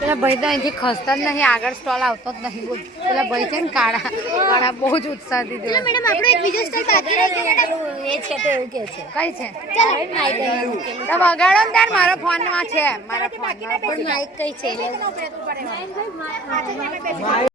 પેલા ભાઈ તો અહીંથી ખસતા જ નહીં, આગળ સ્ટોલ આવતો જ નહીં. બોલ પેલા ભાઈ છે ને કાળા કાળા બહુ જ ઉત્સાહથી દે. મેડમ આપણો એક બીજો સ્ટોલ બાકી રહ્યો એ છે તો એવું કે છે. કઈ છે? ચાલો માઈક તો વગાડો ને તાર, મારા ફોનમાં છે, મારા ફોનમાં પણ માઈક કઈ છે?